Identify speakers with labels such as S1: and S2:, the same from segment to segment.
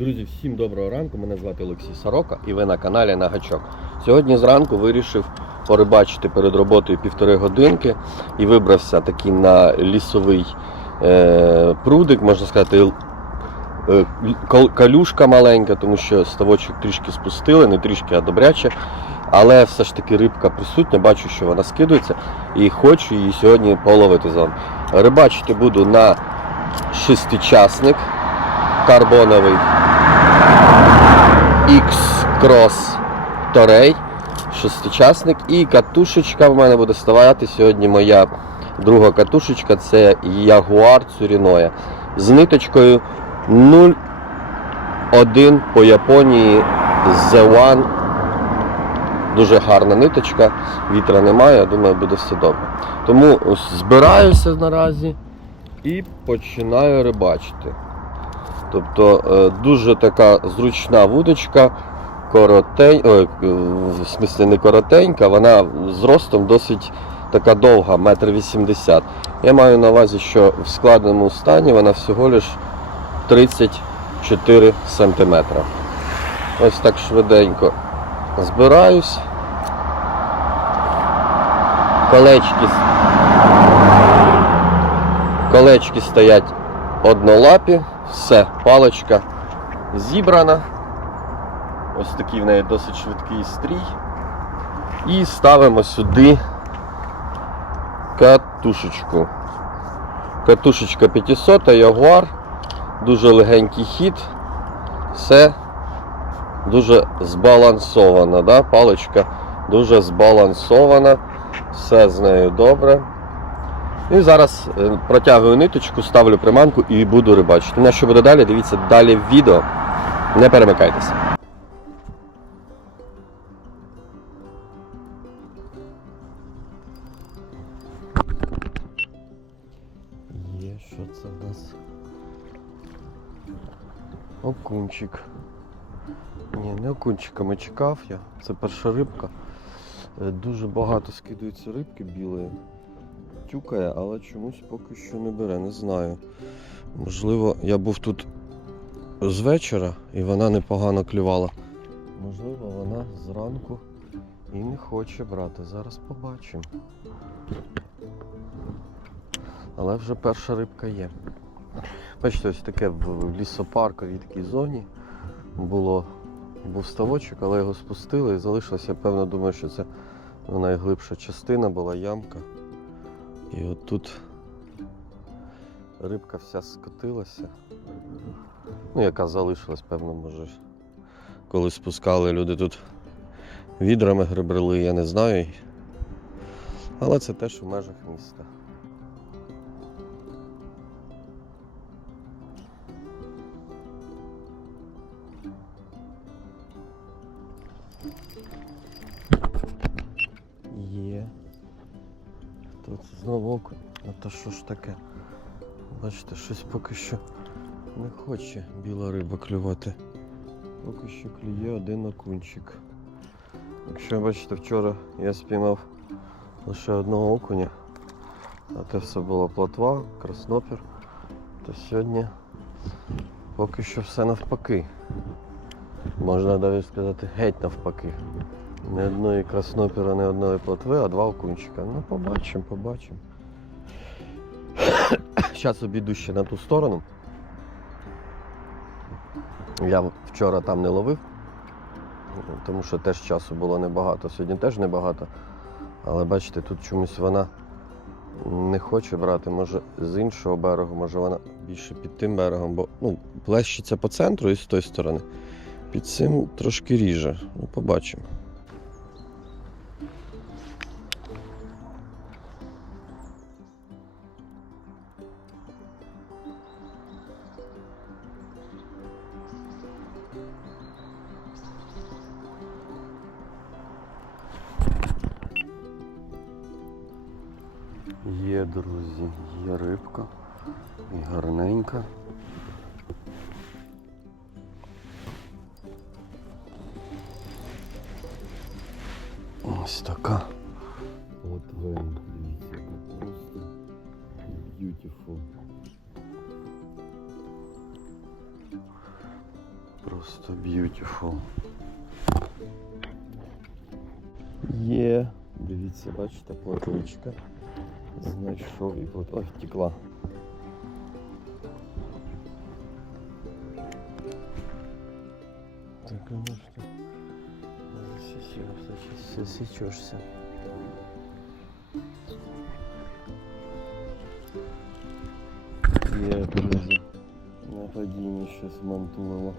S1: Друзі, всім доброго ранку. Мене звати Олексій Сорока і ви на каналі на гачок. Сьогодні зранку вирішив порибачити перед роботою півтори годинки і вибрався такий на лісовий е, прудик, можна сказати, е, калюшка маленька, тому що ставочок трішки спустили, не трішки, а добряче. Але все ж таки рибка присутня, бачу, що вона скидується і хочу її сьогодні половити з вами. Рибачити буду на шестичасник карбоновий X-Cross Торей, шестичасник і катушечка в мене буде ставати сьогодні моя друга катушечка це Jaguar Tsurinoya з ниточкою 0,1 по Японії The One. Дуже гарна ниточка, вітра немає, я думаю, буде все добре. Тому збираюся наразі і починаю рибачити. Тобто е, дуже така зручна вудочка, коротень... Ой, в смислі не коротенька, вона зростом досить така довга, метр вісімдесят. Я маю на увазі, що в складеному стані вона всього лиш 34 сантиметра. Ось так швиденько збираюсь. Колечки, колечки стоять однолапі, все, паличка зібрана. Ось такий в неї досить швидкий стрій. І ставимо сюди катушечку. Катушечка 500 Ягуар, дуже легенький хід, все дуже збалансовано, да? паличка дуже збалансована, все з нею добре. І зараз е, протягую ниточку, ставлю приманку і буду рибачити. На що буде далі, дивіться далі в відео. Не перемикайтеся. Є, що це в нас? Окунчик. Ні, не окунчиками чекав я. Це перша рибка. Е, Дуже багато скидується рибки білої. Тюкає, але чомусь поки що не бере, не знаю. Можливо, я був тут з вечора і вона непогано клювала. Можливо, вона зранку і не хоче брати. Зараз побачимо. Але вже перша рибка є. Бачите, ось таке в лісопарковій такій зоні було, був ставочок, але його спустили і залишилося, я певно думаю, що це найглибша частина була ямка. І от тут рибка вся скотилася. Ну, яка залишилась, певно, може. Коли спускали люди тут відрами гребрили, я не знаю. Але це теж у межах міста. Знову окунь. А то що ж таке? Бачите, щось поки що не хоче біла риба клювати. Поки що клює один окунчик. Якщо бачите, вчора я спіймав лише одного окуня, а це все було плотва, краснопір, то сьогодні поки що все навпаки. Можна навіть сказати геть навпаки. Ні одної краснопіра, ні одної плотви, а два окунчика. Ну, побачимо, побачимо. Зараз обійду ще на ту сторону. Я вчора там не ловив, тому що теж часу було небагато. Сьогодні теж небагато. Але бачите, тут чомусь вона не хоче брати, може з іншого берегу, може вона більше під тим берегом, бо ну, плещеться по центру і з тої сторони. Під цим трошки ріже. Ну, побачимо. Є, друзі, є рибка і гарненька. Ось така. От ви дивіться, яка просто beautiful. Просто beautiful. Є. Дивіться, бачите, платочка. Знайшов і плот. Ой, втекла. Так, а ну что? Засечешься, засечешься. Є, друзі. На падінні щось мантулило.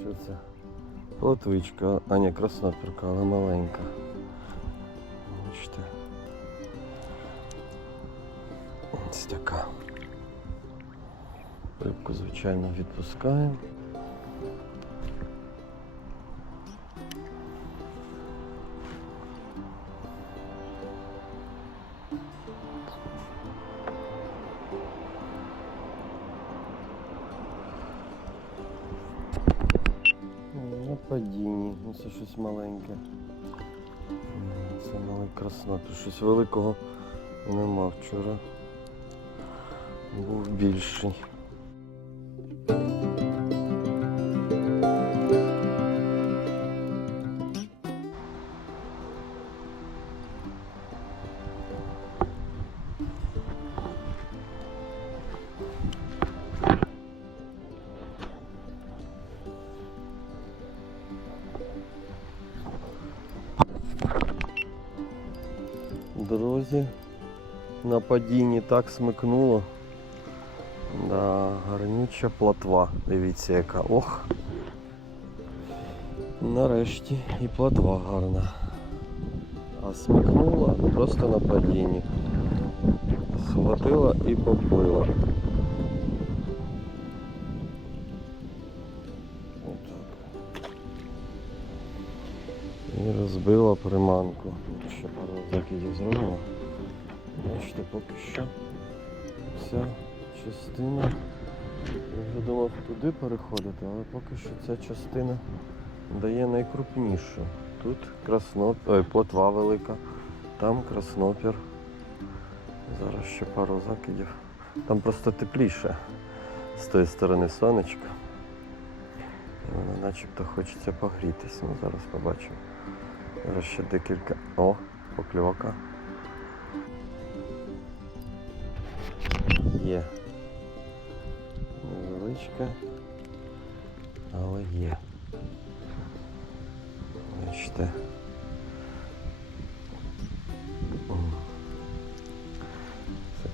S1: Що це? Плотвичка, а ні, красноперка, але маленька. Звичайно, відпускаємо. На падінні, ну це щось маленьке. Це малий красноту. Щось великого нема вчора. Був більший. На падінні так смикнуло. Да, гарнюча платва. Дивіться яка. Ох. Нарешті і платва гарна. А смикнула просто на падінні. Схватила і поплила. І розбила приманку. Ще пару закидів зробимо. Бачите, поки що ця частина. Я вже думав туди переходити, але поки що ця частина дає найкрупнішу. Тут красноп... Ой, плотва велика, там краснопір. Зараз ще пару закидів. Там просто тепліше з тої сторони сонечко. І воно начебто хочеться погрітися. Ну зараз побачимо. Зараз ще декілька. О, покльовка. Є. Невеличка, але є. Бачите.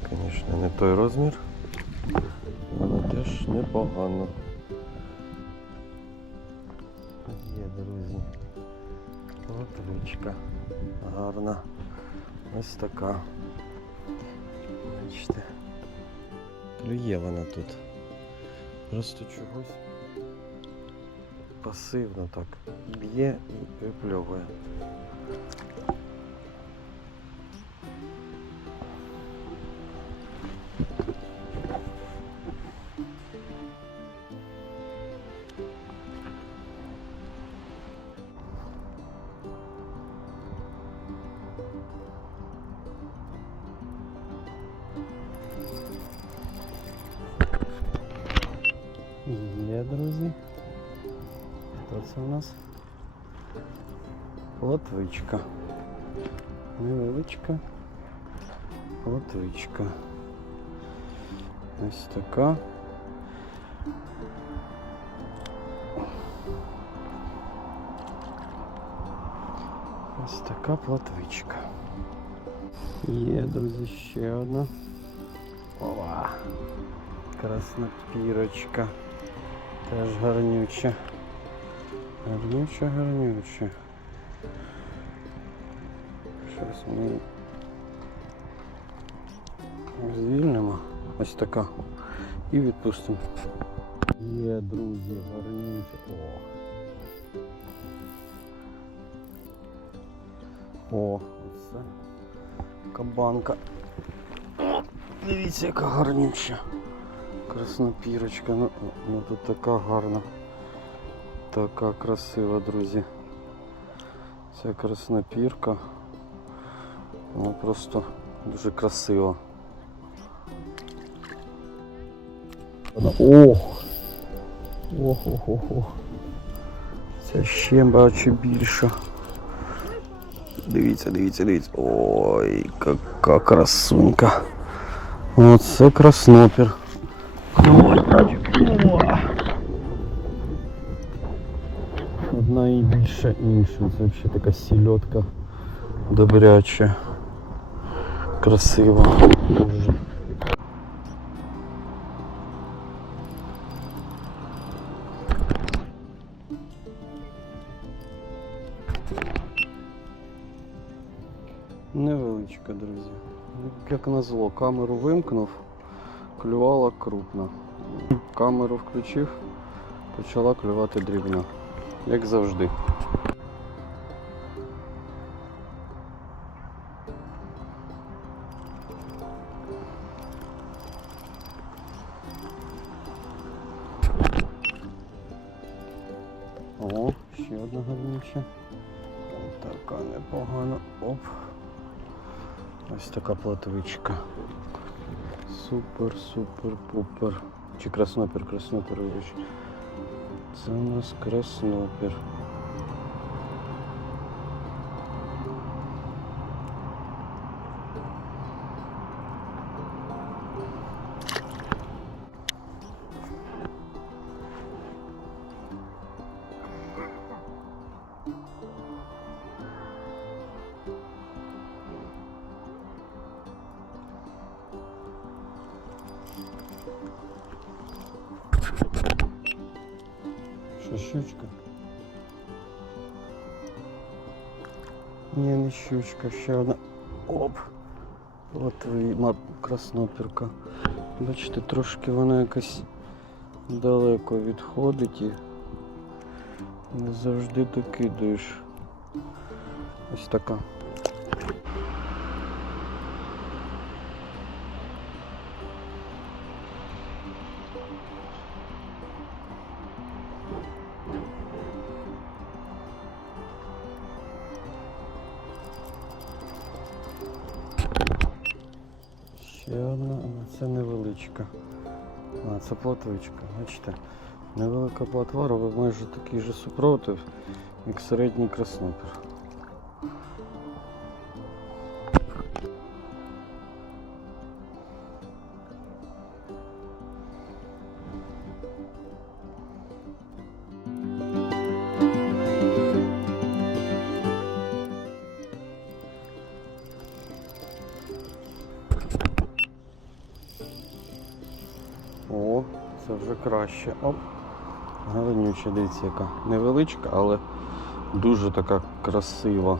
S1: Це, звісно, не той розмір, але теж непогано. Є, друзі. Лоточка гарна. Ось така. Бачите. Клює вона тут. Просто чогось пасивно так. Б'є і випльовує. Є, друзі. Хто це у нас? Плотвичка. Невеличка. Плотвичка. Ось така. Ось така плотвичка. Є, друзі, ще одна. Ова. Краснопірочка. Теж гарнюча. Гарнюча, гарнюча. Щось ми звільнимо. Ось така. І відпустимо. Є, друзі, гарнюча. О. О, оце кабанка. О, дивіться, яка гарнюча. Краснопірочка, ну, ну тут така гарна, така красива, друзі. Ця краснопірка, вона просто дуже красива. Ох! Ого-го-го. Це ще бачу більше. Дивіться, дивіться, дивіться. Ой, яка красунька. Оце краснопір. Ой, братик. О! Одна і більше інша. Це взагалі така сільотка добряча. Красива. Дуже. Невеличка, друзі. Як назло, камеру вимкнув, Клювала крупно. Камеру включив, почала клювати дрібно. Як завжди. О, ще одна гарніча. Така непогана. Оп. Ось така платвичка. Супер, супер, пупер. Чи краснопер, краснопер. Це у нас краснопер. щучка? Ні, не щучка, ще одна. Оп! От і мар... красноперка. Бачите, трошки вона якась далеко відходить і не завжди докидаєш. Ось така. Невеличка. А, це плотвичка, бачите. Невелика платва робить майже такий же супротив, як середній краснопір. Вже краще. Оп. Гарнюча, дивіться, яка невеличка, але дуже така красива.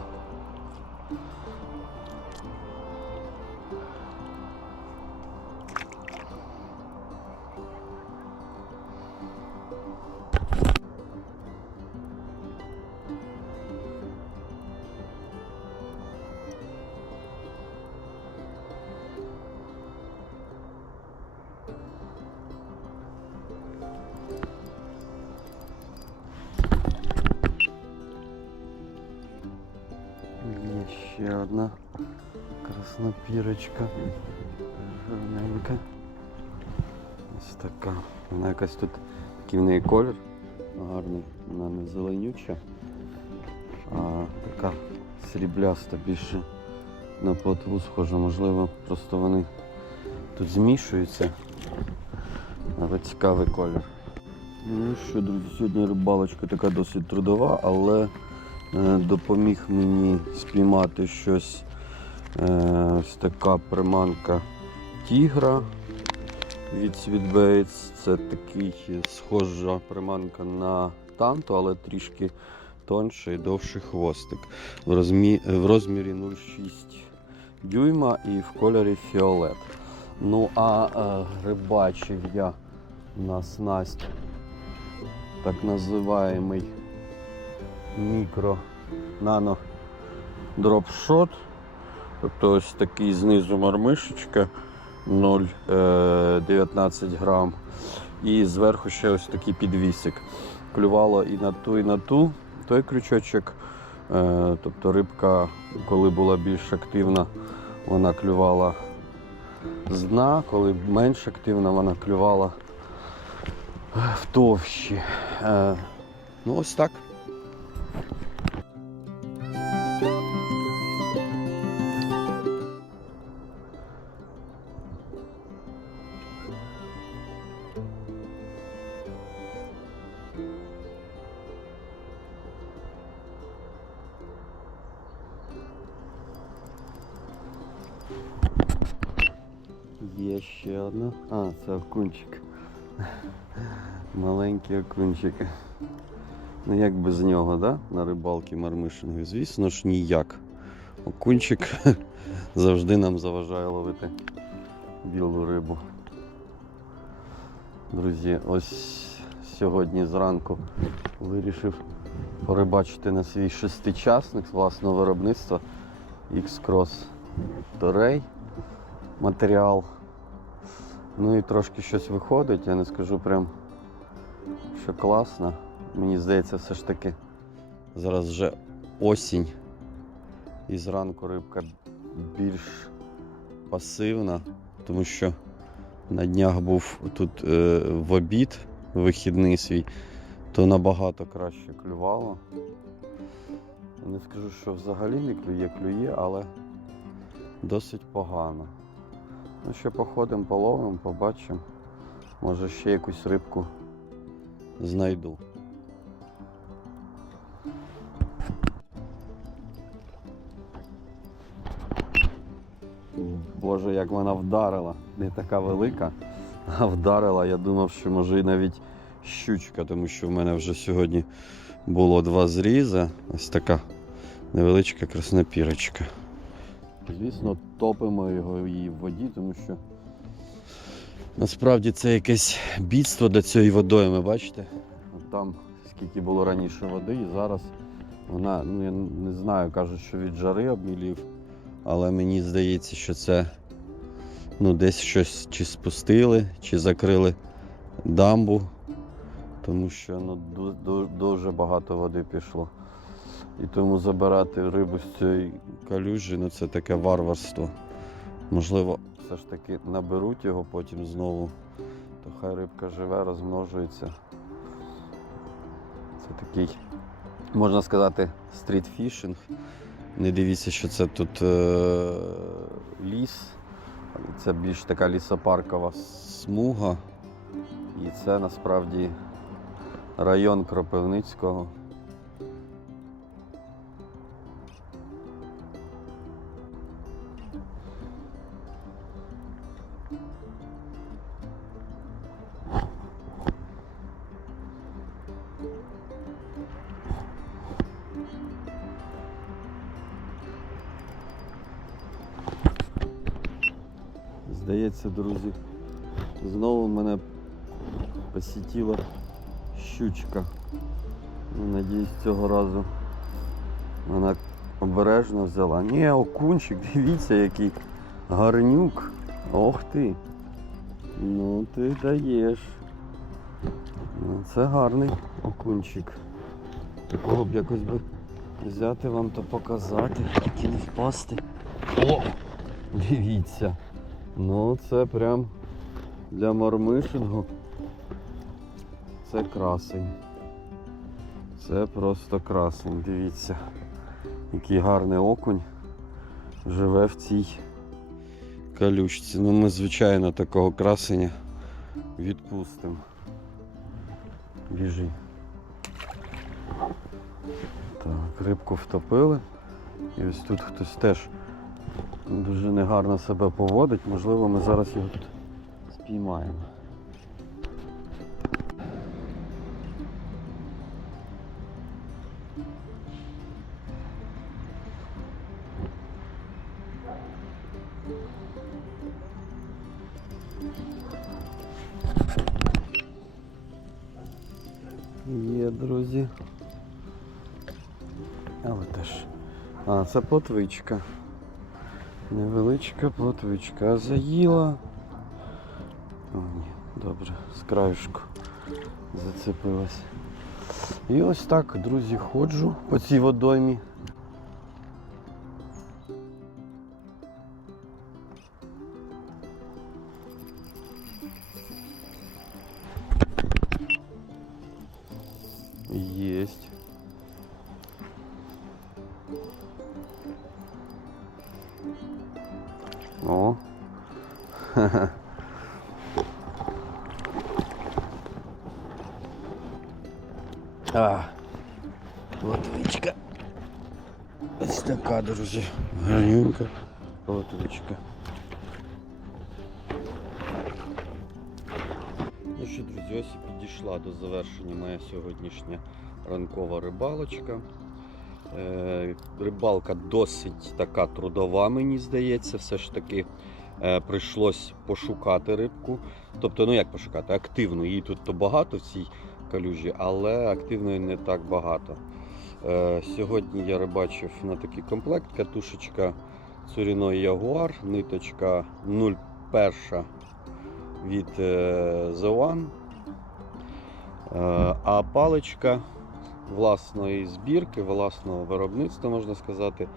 S1: Ще одна краснопірочка. Гарненька. Ось така. Вона якась тут такий в неї колір гарний, вона не зеленюча, а така срібляста більше на плотву схожа, можливо, просто вони тут змішуються. Але цікавий колір. Ну що, друзі, сьогодні рибалочка така досить трудова, але допоміг мені спіймати щось. Е, ось така приманка тігра від Sweetbaits. Це такий схожа приманка на танту, але трішки тонший і довший хвостик. В розмірі 0,6 дюйма і в кольорі фіолет. Ну а е, рибачив я на снасть так називаємий мікро нано дропшот. Тобто ось такий знизу мармишечка 0,19 грам. І зверху ще ось такий підвісик. Клювало і на ту, і на ту той крючочок. Е, Тобто рибка, коли була більш активна, вона клювала з дна, коли менш активна, вона клювала в товщі. Е, ну ось так. Окунчик. Маленький окунчик. Ну як без нього, да? На рибалки мармишинги? Звісно ж ніяк. Окунчик завжди нам заважає ловити білу рибу. Друзі, ось сьогодні зранку вирішив порибачити на свій шестичасник власного виробництва X-Cross Torrey матеріал. Ну і трошки щось виходить, я не скажу прям, що класно. Мені здається, все ж таки зараз вже осінь. І зранку рибка більш пасивна, тому що на днях був тут е, в обід вихідний свій, то набагато краще клювало. Не скажу, що взагалі не клює, клює, але досить погано. Ну, ще походимо, половимо, побачимо. Може ще якусь рибку знайду. Боже, як вона вдарила. Не така велика, а вдарила. Я думав, що може і навіть щучка, тому що в мене вже сьогодні було два зрізи. Ось така невеличка краснопірочка. Звісно, топимо його і в воді, тому що насправді це якесь бідство для цієї водойми, бачите? Там скільки було раніше води, і зараз вона, ну я не знаю, кажуть, що від жари обмілів, але мені здається, що це ну, десь щось чи спустили, чи закрили дамбу, тому що ну, ду- ду- дуже багато води пішло. І тому забирати рибу з цієї калюжі, ну це таке варварство. Можливо, все ж таки наберуть його потім знову, то хай рибка живе, розмножується. Це такий, можна сказати, стрітфішинг. Не дивіться, що це тут е- ліс. Це більш така лісопаркова смуга. І це насправді район Кропивницького. Щучка. Ну, Надіюсь, цього разу вона обережно взяла. Ні, окунчик, дивіться, який гарнюк. Ох ти. Ну ти даєш. Ну, це гарний окунчик. Такого б якось би взяти вам то показати, тільки не впасти. О! Дивіться. Ну це прям для мармишингу. Це красень. Це просто красень, дивіться. Який гарний окунь живе в цій калючці. Ну ми, звичайно, такого красення відпустимо. Біжи. Так, рибку втопили. І ось тут хтось теж дуже негарно себе поводить. Можливо, ми зараз його тут спіймаємо. Це плотвичка. Невеличка плотвичка заїла. О, ні, добре, з краюшку зацепилась. І ось так, друзі, ходжу по цій водоймі. Латвичка. Ну що, друзі, ось і підійшла до завершення моя сьогоднішня ранкова рибалочка. Е, рибалка досить така трудова, мені здається. Все ж таки е, прийшлось пошукати рибку. Тобто, ну як пошукати? Активно. Її тут то багато в цій калюжі, але активної не так багато. Е, сьогодні я рибачив на такий комплект. Катушечка Цуріной Ягуар, ниточка 01 від е, The One. Е, А паличка власної збірки, власного виробництва, можна сказати,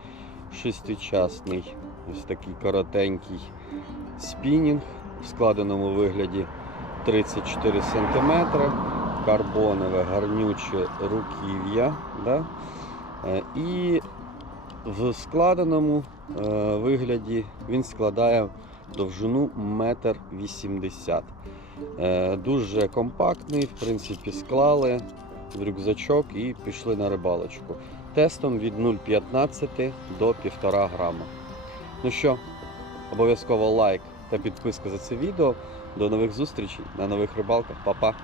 S1: шестичасний, ось такий коротенький спінінг в складеному вигляді 34 см, карбонове гарнюче руків'я. Да? Е, І в складеному вигляді він складає довжину 1,80 м. Е, Дуже компактний, в принципі, склали в рюкзачок і пішли на рибалочку. Тестом від 0,15 до 1,5 грама. Ну що, обов'язково лайк та підписка за це відео. До нових зустрічей на нових рибалках. Па-па!